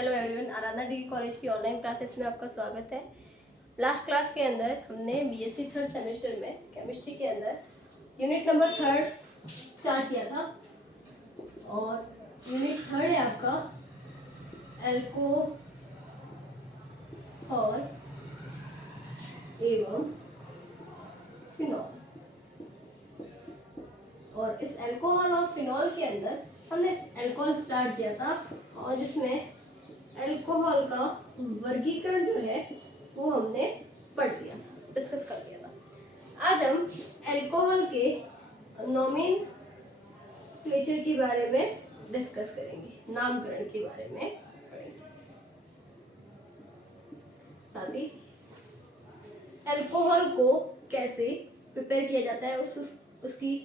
Hello everyone, आराधना degree college की online classes में आपका स्वागत है। लास्ट क्लास के अंदर हमने बीएससी थर्ड सेमेस्टर में केमिस्ट्री के अंदर यूनिट नंबर 3 स्टार्ट किया था और यूनिट 3 है आपका एल्कोहल एवं फिनॉल। और इस एल्कोहल और फिनॉल के अंदर हमने एल्कोहल स्टार्ट किया था और जिसमें एल्कोहल का वर्गीकरण जो है वो हमने पढ़ लिया था, डिस्कस कर लिया था। आज हम एल्कोहल के नोमेनक्लेचर के बारे में डिस्कस करेंगे, नामकरण के बारे में पढ़ेंगे। साथ ही एल्कोहल को कैसे प्रिपेयर किया जाता है, उसकी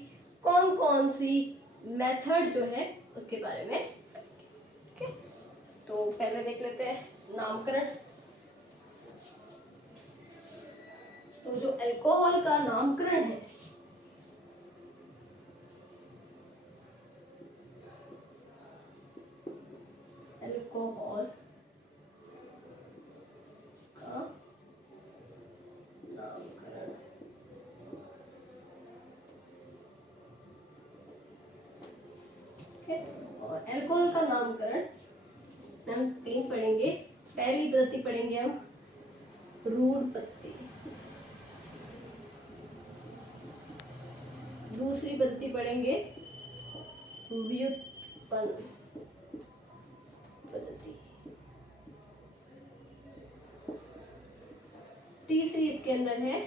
कौन कौन सी मेथड जो है उसके बारे में। ठीक है, तो पहले देख लेते हैं नामकरण। तो जो एल्कोहल का नामकरण है, एल्कोहल का नामकरण और एल्कोहल का नामकरण हम 3 पढ़ेंगे। पहली पद्धति पढ़ेंगे हम रूढ़ पद्धति, दूसरी पद्धति पढ़ेंगे व्युत्पन्न पद्धति, तीसरी इसके अंदर है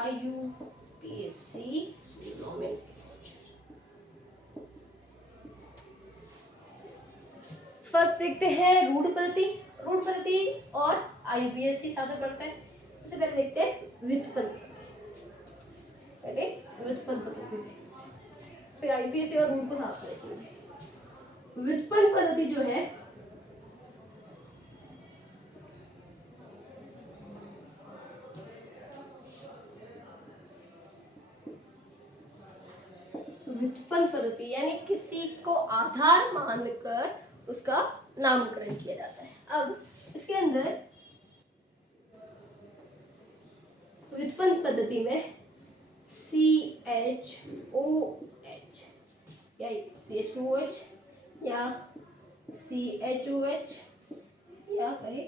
IUPAC नोमेनक्लेचर। फर्स्ट देखते हैं रूढ़ पद्धति। रूढ़ पद्धति और IUPAC साथ में पढ़ते हैं। इससे पहले देखते हैं व्युत्पन्न पद्धति। व्युत्पन्न पद्धति फिर IUPAC और रूढ़ को साथ में देखेंगे। व्युत्पन्न पद्धति जो है व्युत्पन्न पद्धति यानी किसी को आधार मानकर उसका नामकरण किया जाता है। अब इसके अंदर व्युत्पन्न पद्धति में CHOH या CH2OH या CHOH या कहे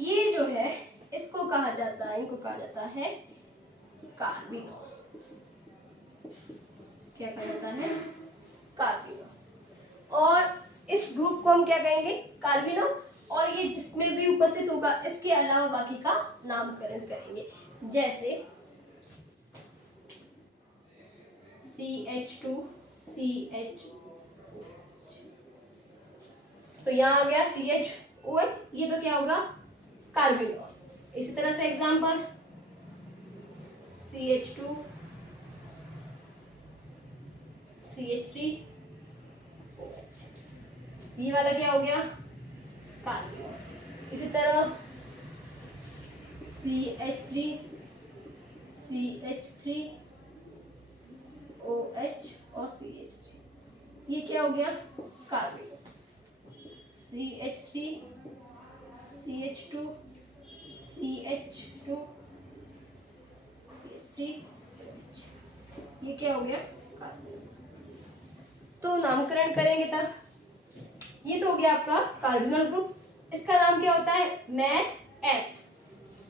ये जो है इसको कहा जाता है, इनको कहा जाता है कार्बिनॉल। क्या कहा जाता है? कार्बिनॉल। और इस ग्रुप को हम क्या कहेंगे? कार्बिनॉल। और ये जिसमें भी उपस्थित होगा इसके अलावा बाकी का नामकरण करेंगे, जैसे CH2 CHOH। तो यहाँ आ गया CHOH, ये तो क्या होगा? कार्बिनॉल। इसी तरह से एग्जांपल CH2 CH3OH, ये वाला क्या हो गया? कार्बिनॉल। इसी तरह CH3 CH3OH और CH3, ये क्या हो गया? Carbinol. CH3 CH2 CH2 CH3OH, ये क्या हो गया? कार्बिनॉल। तो नामकरण करेंगे तब ये तो हो गया आपका कार्बिनॉल ग्रुप। इसका नाम क्या होता है? मैथ एथ।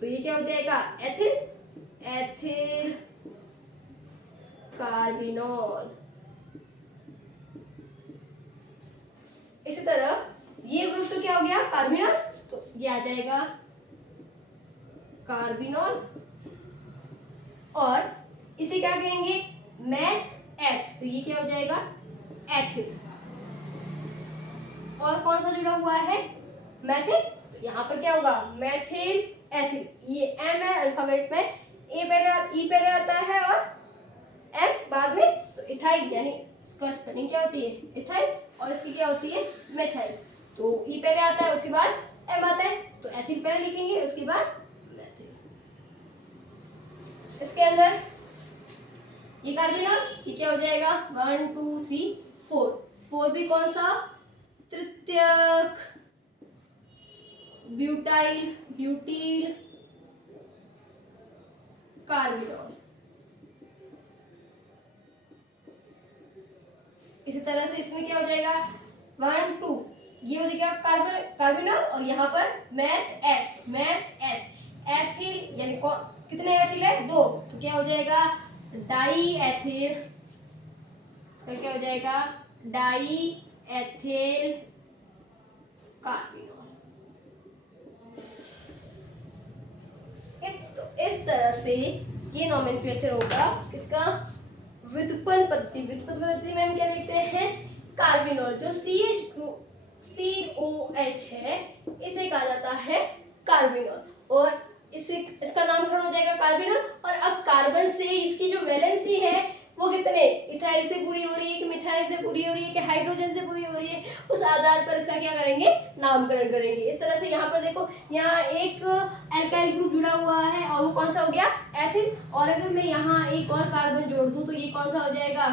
तो ये क्या हो जाएगा? एथिल। Ethyl carbinol. इसी तरह ये ग्रुप तो क्या हो गया? कार्बिनॉल। तो ये आ जाएगा कार्बिनॉल। और इसे क्या कहेंगे? मैथ एथ। तो ये क्या हो जाएगा? एथिल। और कौन सा जुड़ा हुआ है? मैथिल। तो यहाँ पर क्या होगा? मैथिल एथिल। ये M है अल्फाबेट में, E पहले आता है और M बाद में। तो इथाइल यानी इसका स्पेलिंग क्या होती है? इथाइल। और इसकी क्या होती है? मेथाइल। तो E पहले आता है, उसके बाद M आता है, तो एथिल पहले लिखेंगे, उसके बाद मैथिल। इसके अंदर ये कार्बिनॉल, ये क्या हो जाएगा? 1 2 3 4 4b कौन सा, तृतीयक, ब्यूटाइल, ब्यूटील, कार्बिनॉल। इसी तरह से इसमें क्या हो जाएगा, 1 2, ये हो जाएगा कार्बन कार्बिनॉल, और यहाँ पर मैथ एथ, मैथ एथ, एथिल यानी कितने एथिल है, 2, तो क्या हो जाएगा, डाई एथिल, तो क्या हो जाएगा, डाई एथिल कार्बिनॉल। तो इस तरह से ये नोमेनक्लेचर होगा इसका, व्युत्पन्न पद्धति। व्युत्पन्न पद्धति में हम क्या देखते हैं, कार्बिनॉल जो COH है इसे कहा जाता है कार्बिनॉल, और इसका नामकरण हो जाएगा कार्बिनॉल। और अब कार्बन से इसकी जो वैलेंसी है वो कितने, इथाइल से पूरी हो रही है कि मिथाइल से पूरी हो रही है कि हाइड्रोजन से पूरी हो रही है, उस आधार पर इसका क्या करेंगे, नामकरण करेंगे। इस तरह से यहाँ पर देखो, यहाँ एक एल्काइल ग्रुप जुड़ा हुआ है और वो कौन सा हो गया, एथिल, और अगर मैं यहाँ एक और कार्बन जोड़ दूं तो ये कौन सा हो जाएगा,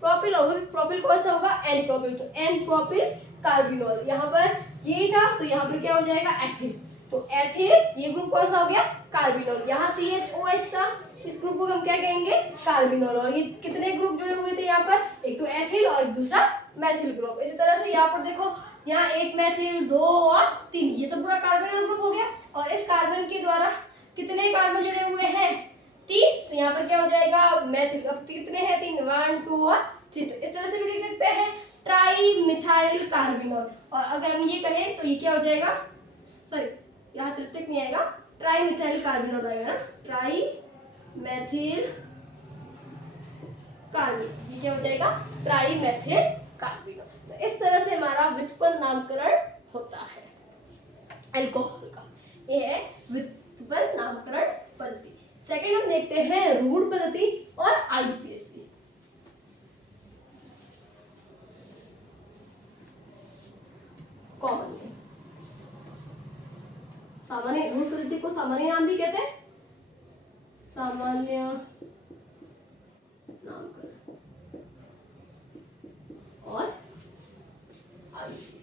प्रोपिल, और प्रोपिल कौन सा होगा, एन प्रोपिल, तो एन प्रोपिल कार्बिनॉल। यहाँ पर यही था तो यहाँ पर क्या हो जाएगा, एथिल, तो एथिल ये ग्रुप कौन सा हो गया, कार्बिनॉल। यहाँ CHOH था, इस ग्रुप को हम क्या कहेंगे, कार्बिनॉल। और ये कितने ग्रुप जुड़े हुए थे यहाँ पर, एक तो एथिल और दूसरा मैथिल ग्रुप। इसी तरह से यहाँ पर देखो, यहाँ एक मैथिल, 2 और 3, ये तो पूरा कार्बोनिल ग्रुप हो गया। और इस कार्बन के द्वारा कितने कार्बन जुड़े हुए हैं, 3, तो यहाँ पर क्या हो जाएगा, मैथिल। अब कितने हैं, 3, 1 2 और 3, तो इस तरह से भी लिख सकते हैं ट्राई मिथाइल कार्बिनॉल। और अगर हम ये कहें तो ये क्या हो जाएगा, सॉरी यहाँ तृतीयक नहीं आएगा, ट्राई मिथाइल कार्बिनॉल आएगा ना, ट्राई मैथिल कार्बिनॉल, ये क्या हो जाएगा, ट्राई मैथिल कार्बिनॉल। तो इस तरह से हमारा व्युत्पन्न नामकरण होता है अल्कोहल का, ये है व्युत्पन्न नामकरण पद्धति। सेकंड हम देखते हैं रूढ़ पद्धति और IUPAC। कॉमन में सामान्य रूढ़ पद्धति को सामान्य नाम भी कहते हैं, सामान्य नामकरण और IUPAC।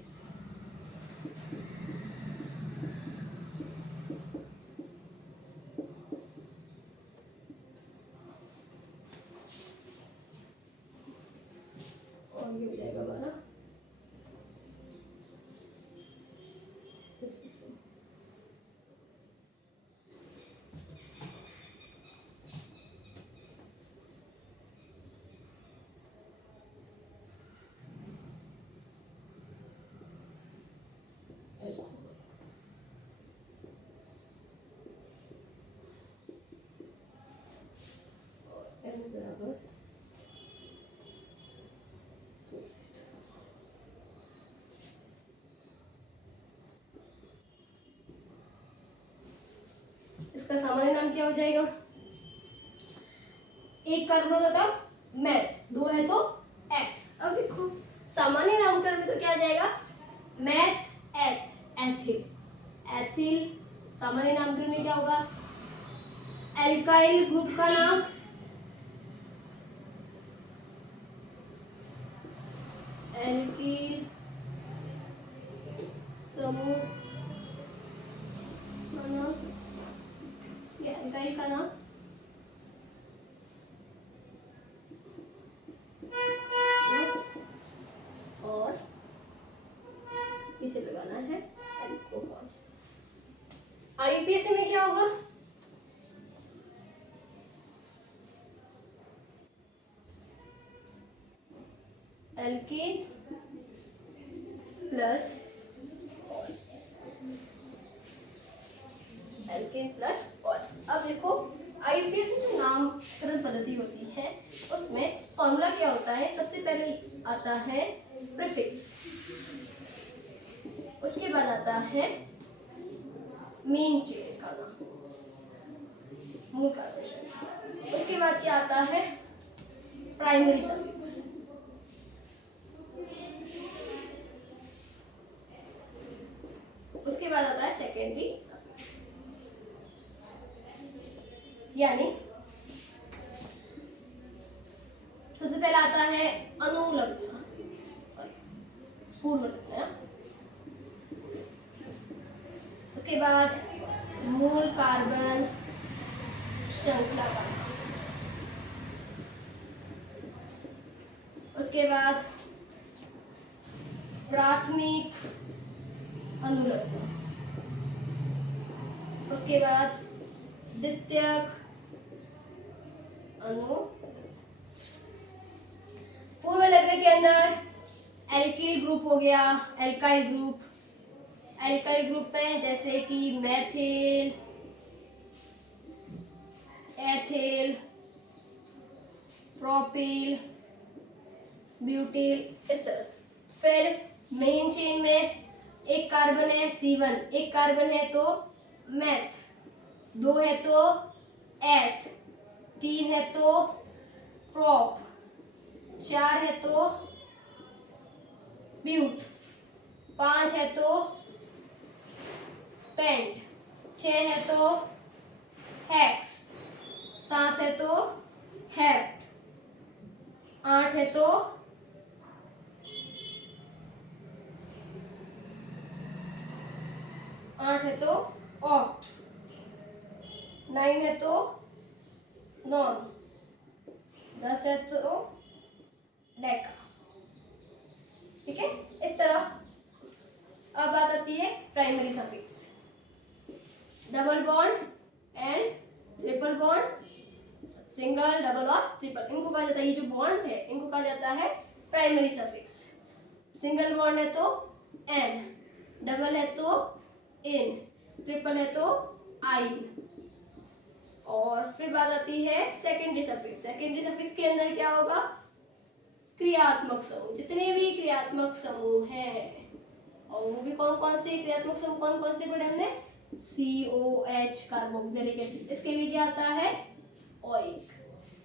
और ये हो जाएगा हमारा बराबर इसका सामान्य नाम क्या हो जाएगा, एक कार्बन होता था मैथ, 2 है तो एथ। अब देखो सामान्य नामकरण में तो क्या आ जाएगा, मैथ एथ, एथिल, एथिल। सामान्य नामकरण में क्या होगा, एल्काइल ग्रुप का नाम, एल्कील समूह का नाम, एल्काइल का नाम, और इसे लगाना है अल्कोहल। IUPAC में क्या होगा, alkane plus alkane plus oil. अब देखो IUPAC जो नामकरण पद्धति होती है उसमें फॉर्मूला क्या होता है, सबसे पहले आता है प्रीफिक्स, उसके बाद आता है मेन चेन का नाम, मूल कार्बन, उसके बाद क्या आता है प्राइमरी सफिक्स, उसके बाद आता है सेकेंडरी सफिक्स। यानी सबसे पहला आता है अनुलग्न, पूर्व लग्न है। उसके बाद मूल कार्बन श्रृंखला का, उसके बाद प्राथमिक अनुलग्न, उसके बाद द्वितीयक अनु। पूर्व लग्न के अंदर एल्किल ग्रुप हो गया, एल्काइल ग्रुप। एल्काइल ग्रुप में जैसे कि मैथिल, एथिल, प्रोपिल, ब्यूटिल, इस तरह से। फिर मेन चेन में एक कार्बन है C1, एक कार्बन है तो मैथ, 2 है तो एथ, 3 है तो प्रोप, 4 है तो ब्यूट, 5 है तो पेंट, 6 है तो हेक्स, 7 है तो हेप्ट, 8 है तो ऑक्ट, 9 है तो नॉन, 10 है तो डेका। ठीक है, इस तरह। अब बात आती है primary suffix. Double bond and triple bond, single, double और ट्रिपल, इनको कहा जाता है, ये जो बॉन्ड है इनको कहा जाता है प्राइमरी सफिक्स। सिंगल बॉन्ड है तो एन, डबल है तो इन, ट्रिपल है तो आई। और फिर बात आती है सेकेंडरी सफिक्स। सेकेंडरी सफिक्स के अंदर क्या होगा, क्रियात्मक समूह। जितने भी क्रियात्मक समूह हैं, और वो भी कौन कौन से क्रियात्मक समूह, कौन कौन से पढ़े हमने, COH कार्बोक्सिलिक एसिड, इसके लिए क्या आता है ओइक।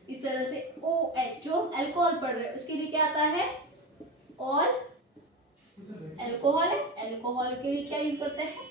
इस तरह से OH जो अल्कोहल पढ़ रहे हैं उसके लिए क्या आता है, और अल्कोहल है, अल्कोहल के लिए क्या यूज करते हैं।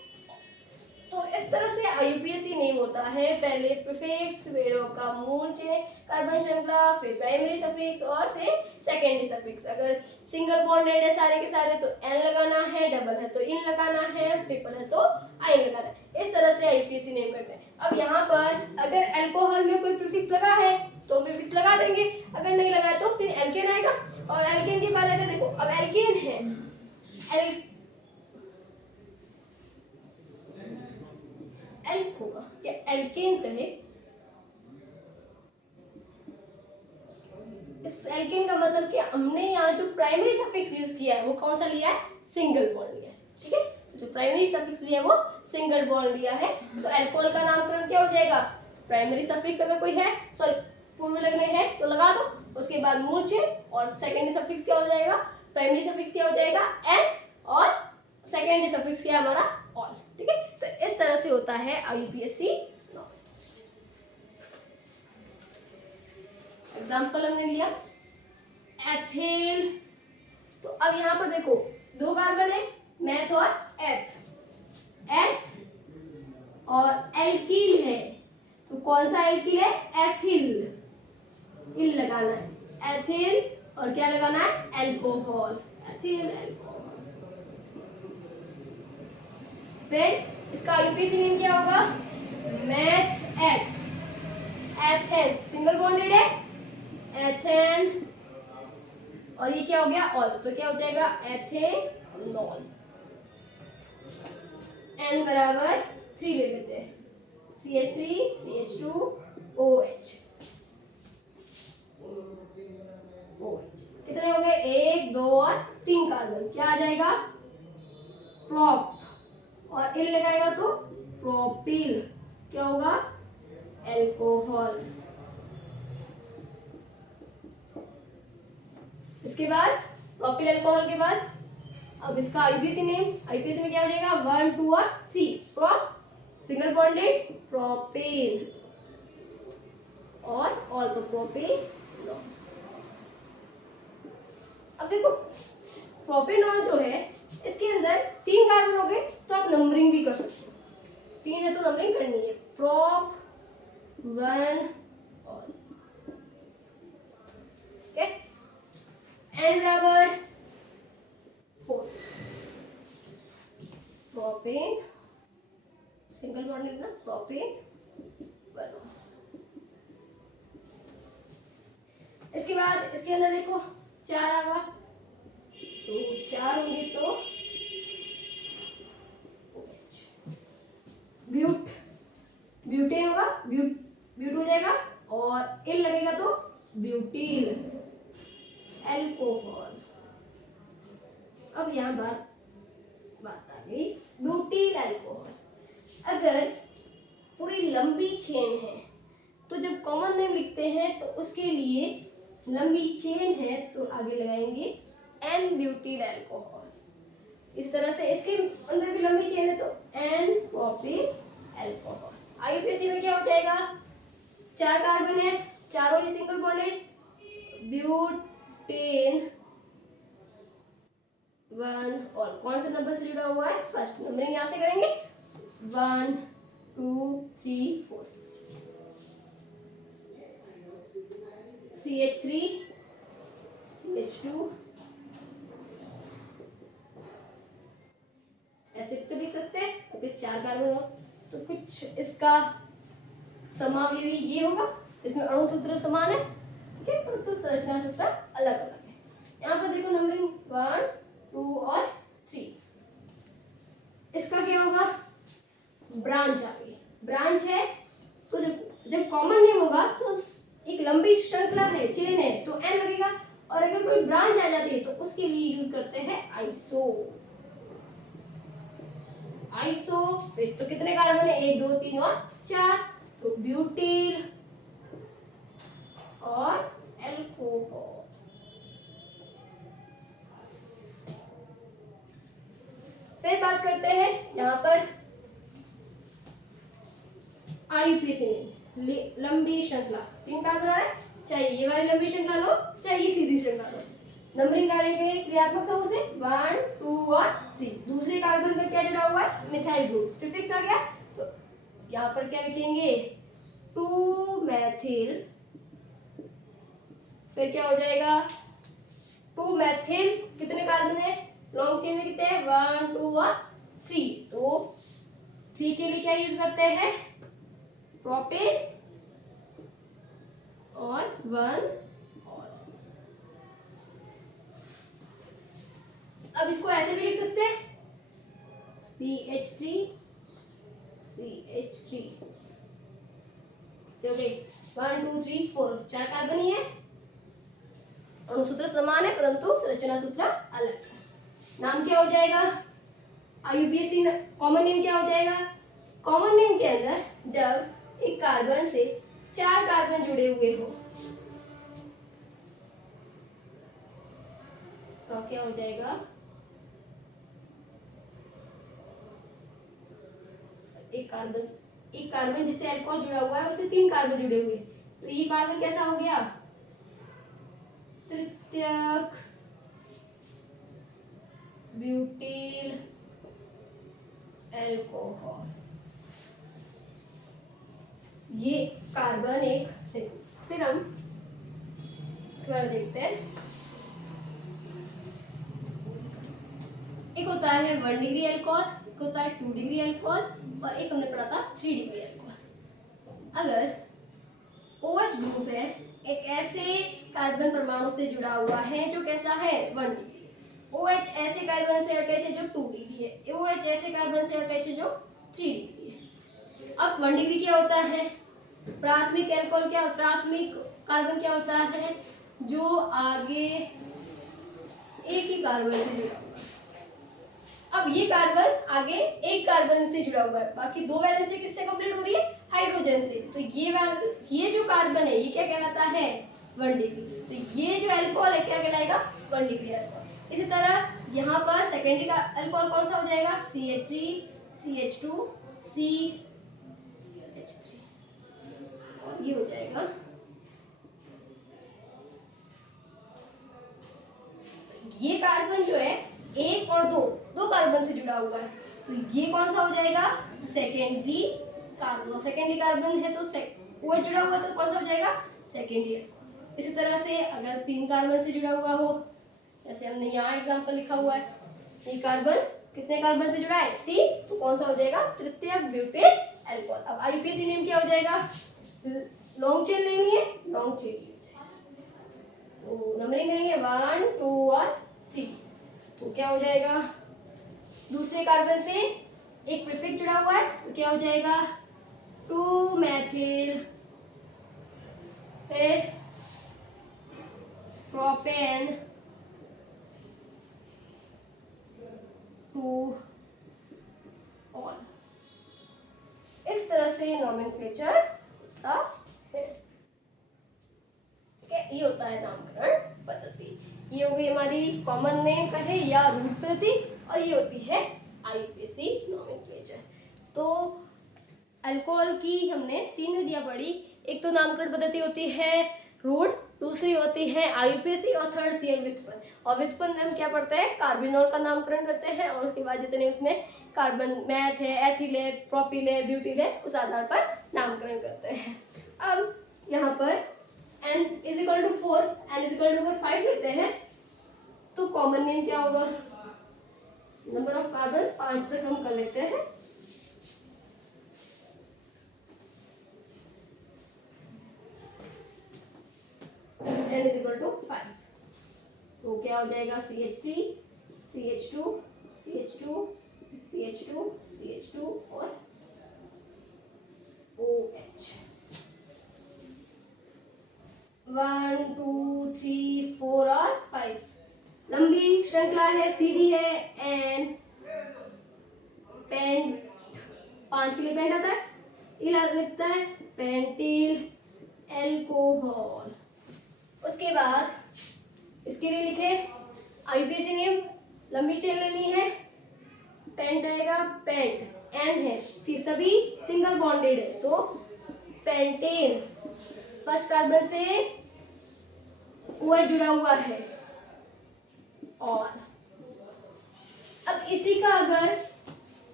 तो इस तरह से IUPAC नेम होता है। पहले प्रीफिक्स, फिर का मूल चेन, कार्बन श्रृंखला, फिर प्राइमरी सफिक्स और फिर सेकेंडरी सफिक्स। अगर सिंगल बॉन्डेड है सारे के सारे तो N लगाना है, डबल है तो इन लगाना है, ट्रिपल है तो आई लगाना है। इस तरह से IUPAC नेम करते हैं। अब यहाँ पर अगर अल्कोहल में कोई प्रीफिक्स लगा है तो प्रीफिक्स लगा देंगे, अगर नहीं लगा है तो फिर एल्केन आएगा। और एल्केन की बात अगर देखो, अब एल्केन है, एल्क होगा या एल्केन कहे। इस एल्केन का मतलब कि हमने यहाँ जो प्राइमरी सफिक्स यूज किया है वो कौन सा लिया है, सिंगल बॉन्ड लिया है। ठीक है, तो जो प्राइमरी सफिक्स लिया है वो सिंगल बॉन्ड लिया है। तो अल्कोहल का नामकरण क्या हो जाएगा, प्राइमरी सफिक्स अगर कोई है, सॉरी पूर्व लग्न है तो लगा दो, उसके बाद मूल चेन, और सेकेंडरी सफिक्स क्या हो जाएगा, प्राइमरी सफिक्स क्या हो जाएगा एन, और सेकेंडरी सफिक्स क्या हमारा ऑल। ठीक है, तो इस तरह से होता है IUPAC। एग्जाम्पल हमने लिया एथिल। तो अब यहाँ पर देखो 2 कार्बन है, मैथ और एथ, एथ और एल्कील है, तो कौन सा एल्कील है, एथिल, इल लगाना है, एथिल, और क्या लगाना है, एल्कोहल, एथिल एल्कोहल। फिर इसका IUPAC नेम क्या होगा, मैथ एथ, एथेन, सिंगल बॉन्डेड है, एथेन, और ये क्या हो गया ऑल, तो क्या हो जाएगा एथेनॉल। N बराबर 3 ले लेते हैं, CH3 CH2 OH, कितने हो गए, 1 2 और 3 कार्बन, क्या आ जाएगा प्रोप, और इल लगाएगा तो प्रोपिल, क्या होगा एल्कोहल। इसके बाद प्रोपिल अल्कोहल के बाद अब इसका IUPAC नेम, IUPAC में क्या हो जाएगा 1 2 और 3, प्रोप, सिंगल बॉन्डेड प्रोपेन, और ऑल तो प्रोपेनॉल। अब देखो प्रोपेनॉल जो है इसके अंदर 3 कार्बन हो गए, तो आप नंबरिंग भी कर सकते हो, 3 है तो नंबरिंग करनी है, प्रोप 1 ऑल। N बराबर 4, प्रोपेन, सिंगल बॉन्ड लिखना, प्रोपेन बनो। इसके बाद इसके अंदर देखो 4 आगा, तो 4 होंगे तो ब्यूट, ब्यूटेन होगा, ब्यूट हो जाएगा, और इल लगेगा तो ब्यूटील एल्कोहल। अब यहाँ बात आ गई ब्यूटील एल्कोहल। अगर पूरी लंबी चेन है तो जब कॉमन नेम लिखते हैं तो उसके लिए लंबी चेन है तो आगे लगाएंगे एन ब्यूटील एल्कोहल। इस तरह से इसके अंदर भी लंबी चेन है तो एन प्रोपिल एल्कोहल। आईयूपीएसी में क्या हो जाएगा, 4 कार्बन है, चारों ही सिंगल बॉन्डेड, ब्यूटेन 1, और कौन से नंबर से जुड़ा हुआ है, फर्स्ट नंबरिंग यहां से करेंगे 1 2 3 4, CH3 CH2 एसिड तो लिख सकते हैं क्योंकि 4 कार्बन हो, तो कुछ इसका समावयवी ये होगा, इसमें अणु सूत्र समान है, ठीक है, परंतु संरचना सूत्र अलग अलग है। यहाँ पर देखो नंबरिंग 1 2 और 3, इसका क्या होगा, ब्रांच आ गई, ब्रांच है तो जब कॉमन नेम होगा तो एक लंबी श्रृंखला है, चेन है, तो एन लगेगा, और अगर कोई ब्रांच आ जाती है तो उसके लिए यूज करते हैं आइसो। आइसो फिर तो कितने कार्बन है, 1 2 3 और 4, तो ब्यूटील और एल्कोहल। फिर बात करते हैं यहाँ पर आईयूपीएसी में लंबी श्रृंखला, 3 कार्बन आ रहा है, चाहे ये वाली लंबी श्रृंखला लो चाहे ये सीधी श्रृंखला लो, नंबरिंग करेंगे क्रियात्मक समूह से 1 2 और 3। दूसरे कार्बन पर क्या जुड़ा हुआ है, मिथाइल ग्रुप, प्रीफिक्स आ गया, तो यहाँ पर क्या लिखेंगे 2 मैथिल, फिर क्या हो जाएगा 2 मैथिल, कितने कार्बन है, लॉन्ग चेन में कितने हैं, 1 2 और 3, तो 3 के लिए क्या यूज करते हैं, प्रोपेन और 1 और। अब इसको ऐसे भी लिख सकते हैं CH3 CH3, तो 1 2 3 4, 4 कार्बन ही है, अणु सूत्र समान है परंतु संरचना सूत्र अलग है। नाम क्या हो जाएगा, आईयूपीएसी कॉमन नेम क्या हो जाएगा, कॉमन नेम के अंदर जब एक कार्बन से 4 कार्बन जुड़े हुए हो तो क्या हो जाएगा, एक कार्बन जिससे अल्कोहल जुड़ा हुआ है उससे 3 कार्बन जुड़े हुए, तो ये कार्बन कैसा हो गया, तृतीयक ब्यूटील एल्कोहल। ये कार्बन एक, फिर हम देखते हैं, एक होता है 1 डिग्री अल्कोहल, एक होता है 2 डिग्री अल्कोहल, और एक हमने पढ़ा था 3 डिग्री अल्कोहल। अगर OH ग्रुप है, एक ऐसे कार्बन परमाणु से जुड़ा हुआ है जो कैसा है 1 डिग्री, OH ऐसे कार्बन से अटैच है जो 2 डिग्री है, OH ऐसे कार्बन से अटैच है जो 3 डिग्री है। अब 1 डिग्री क्या होता है, प्राथमिक अल्कोहल, क्या प्राथमिक कार्बन क्या होता है, जो आगे एक ही कार्बन से जुड़ा हुआ है। अब ये कार्बन आगे एक कार्बन से जुड़ा हुआ है, बाकी 2 वैलेंसी किससे कंप्लीट हो रही है, हाइड्रोजन से, तो ये जो कार्बन है ये क्या कहलाता है 1 डिग्री, तो ये जो अल्कोहल है क्या कहलाएगा 1 डिग्री अल्कोहल। इसी तरह यहाँ पर सेकेंडरी का अल्कोहल कौन सा हो जाएगा, CH3 CH2 CH3, और ये हो जाएगा ये कार्बन जो है 1 और 2 कार्बन से जुड़ा हुआ है, तो ये कौन सा हो जाएगा सेकेंडरी कार्बन, सेकेंडरी कार्बन है तो OH जुड़ा हुआ है तो कौन सा हो जाएगा सेकेंडरी। इसी तरह से अगर 3 कार्बन से जुड़ा हुआ हो, जैसे हमने यहाँ एग्जांपल लिखा हुआ है, ये कार्बन कितने कार्बन से जुड़ा है? 3, तो कौन सा हो जाएगा? तृतीयक ब्यूटेन अल्कोहल। अब आईयूपीएसी नेम क्या हो जाएगा? लॉन्ग चेन लेनी है, लॉन्ग चेन हो जाएगा। तो नंबरिंग करेंगे 1 2 और 3, तो क्या हो जाएगा? दूसरे कार्बन से एक प्रीफिक्स जुड़ा हुआ है, तो क्या हो जाएगा? 2 मेथिल, फिर प्रोपेन, 2 ऑल। इस तरह से नॉमेनक्लेचर होता है। ठीक है, ये होता है नामकरण पद्धति। ये हो गई हमारी कॉमन नेम कहे या रूट पद्धति, और ये होती है आईयूपीएसी नॉमेनक्लेचर। तो अल्कोहल की हमने 3 विधियां पढ़ी। एक तो नामकरण पद्धति होती है रूट, दूसरी होती है आईयूपीएसी, और थर्ड थी व्युत्पन्न। और व्युत्पन्न में हम क्या पढ़ते हैं? कार्बिनॉल का नामकरण करते हैं, और उसके बाद जितने उसमें कार्बन मैथ है, एथिल है, प्रोपिल है, ब्यूटिल है, उस आधार पर नामकरण करते हैं। अब यहाँ पर n is equal to 4, n is equal to 5 लेते हैं, तो कॉमन नेम क्या होगा? नंबर ऑफ कार्बन 5 तक हम कर लेते हैं। n इज इक्वल टू 5, तो क्या हो जाएगा? CH3, CH2, CH2, CH2, CH2 और OH। 1 2 3 4 और 5 लंबी श्रृंखला है, सीधी है। एन पेंट, 5 के लिए पेंट आता है, इला लिखता है पेंटिल एल्कोहल। उसके बाद इसके लिए लिखे आईयूपीएसी नेम, लंबी चेन लेनी है, पेंट आएगा, पेंट एन है, सभी सिंगल बॉन्डेड है, तो पेंटेन फर्स्ट कार्बन से OH जुड़ा हुआ है। और अब इसी का अगर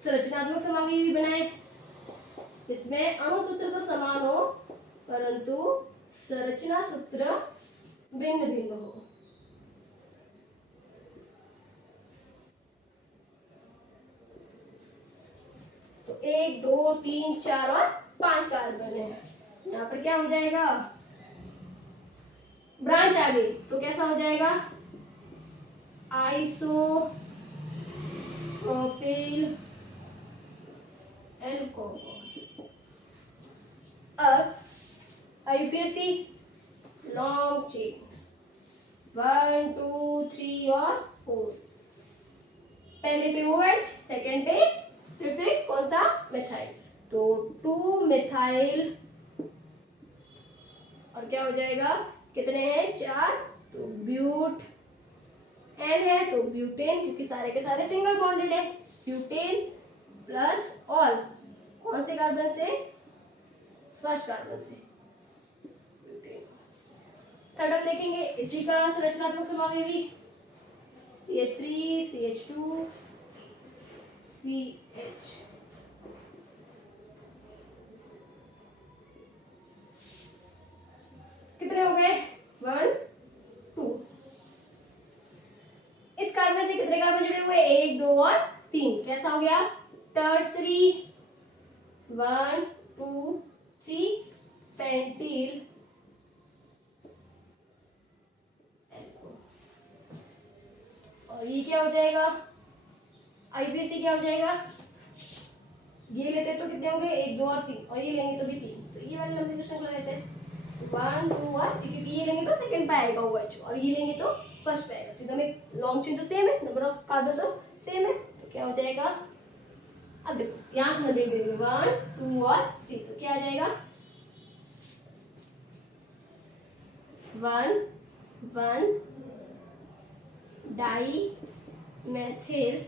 संरचनात्मक समावेशी बनाए, जिसमें अणु सूत्र तो समान हो परंतु संरचना सूत्र भिन्न भिन्न हो, तो 1 2 3 4 और 5 कार्बन है। यहाँ पर क्या हो जाएगा? ब्रांच आ गई, तो कैसा हो जाएगा? Isopropyl alcohol. अब आईयूपीएसी लॉन्ग चेन 1 2 3 और 4, पहले पे OH, सेकेंड पे प्रीफिक्स कौन सा? मिथाइल, तो 2 मिथाइल, और क्या हो जाएगा? कितने हैं? 4, तो ब्यूट एन है, तो ब्यूटेन, क्योंकि सारे के सारे सिंगल बॉन्डेड है, ब्यूटेन प्लस ऑल, कौन से कार्बन से? फर्स्ट कार्बन से ब्यूटेन। थर्ड हम देखेंगे इसी का संरचनात्मक समावेशी, CH3 CH2 CH। कितने हो गए? 1 2। इस कार्बन से कितने कार्बन जुड़े हुए? 1 2 और 3, कैसा हो गया? Tertiary 1 2 3 pentyl alcohol. और ये क्या हो जाएगा? आईयूपीएसी क्या हो जाएगा? ये लेते तो कितने होंगे? 1 2 और 3, और ये लेंगे तो भी 3, तो ये वाले लंबे श्रृंखला लेते हैं 1 2 और 3, क्योंकि ये लेंगे तो सेकंड पे आएगा OH, और ये लेंगे तो फर्स्ट पे आएगा, तो एकदम एक लॉन्ग चेन तो सेम है, नंबर ऑफ कार्बन तो सेम है, तो क्या हो जाएगा? अब देखो यहाँ से नंबरिंग करेंगे 1 2 और 3, तो क्या आ जाएगा? 1 1 डाई मेथिल,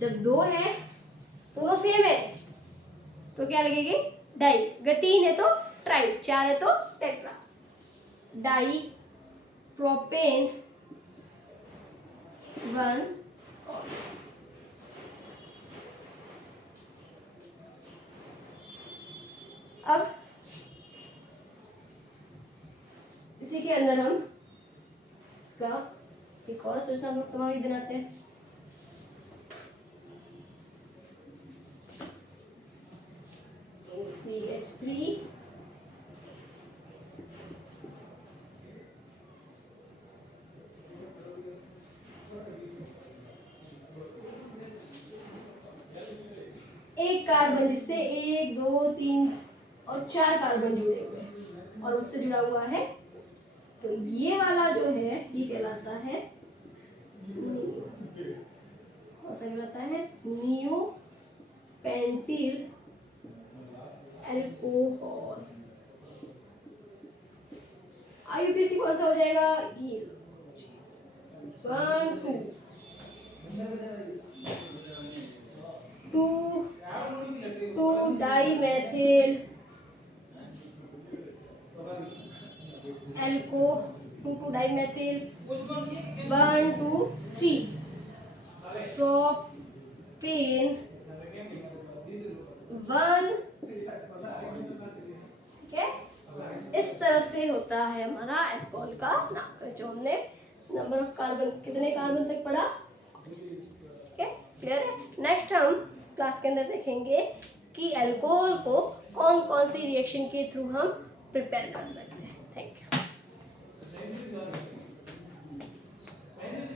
जब 2 है दोनों सेम है तो क्या लगेगी? डाई। अगर 3 है तो ट्राई, 4 है तो टेट्रा। डाई प्रोपेन 1 और अब इसी के अंदर हम इसका एक और संरचनात्मक समावेशी बनाते हैं। CH3 एक कार्बन जिससे 1 2 3 और 4 कार्बन जुड़े हुए हैं और उससे जुड़ा हुआ है, तो ये वाला जो है ये कहलाता है नियो पेंटिल एल्कोहल। आईयूपीएसी कौन सा हो जाएगा, ये 1 2 डाईमेथिल एल्को 2 डाईमेथिल 1 2 3 प्रोपेन 1, ठीक है। इस तरह से होता है हमारा अल्कोहल का नाम, जो हमने नंबर ऑफ कार्बन, कितने कार्बन तक पढ़ा, ठीक है, क्लियर है। नेक्स्ट हम क्लास के अंदर देखेंगे कि अल्कोहल को कौन कौन सी रिएक्शन के थ्रू हम प्रिपेयर कर सकते हैं। Thank you.